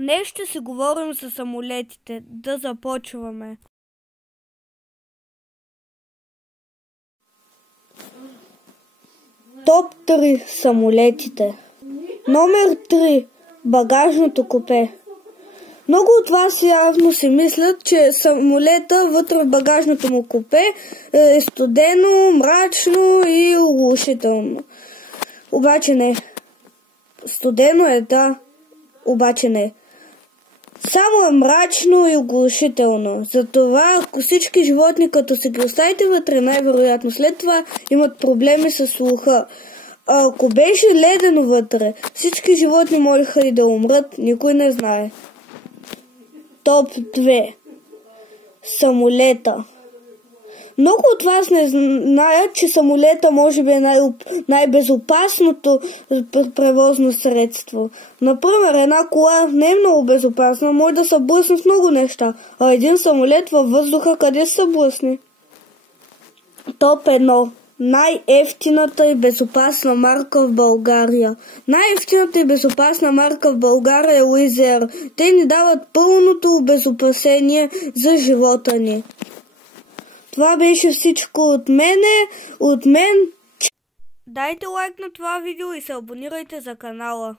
Днес ще си говорим за самолетите. Да започваме. Топ 3 самолетите. Номер 3. Багажното купе. Много от вас явно си мислят, че самолета вътре в багажното му купе е студено, мрачно и оглушително. Обаче не. Студено е, да, обаче не. Само е мрачно и оглушително. Затова, ако всички животни, като се ги оставите вътре, най-вероятно след това имат проблеми с слуха. А ако беше ледено вътре, всички животни можеха и да умрат, никой не знае. Топ 2. Самолета. Много от вас не знаят, че самолета може би е най-безопасното превозно средство. Например, една кола не е много безопасна, може да се блъсне с много неща, а един самолет във въздуха къде се блъсне? Топ 1. Най-евтината и безопасна марка в България. Най-евтината и безопасна марка в България е Wizz Air. Те ни дават пълното обезопасение за живота ни. Това беше всичко от мен. Дайте лайк на това видео и се абонирайте за канала.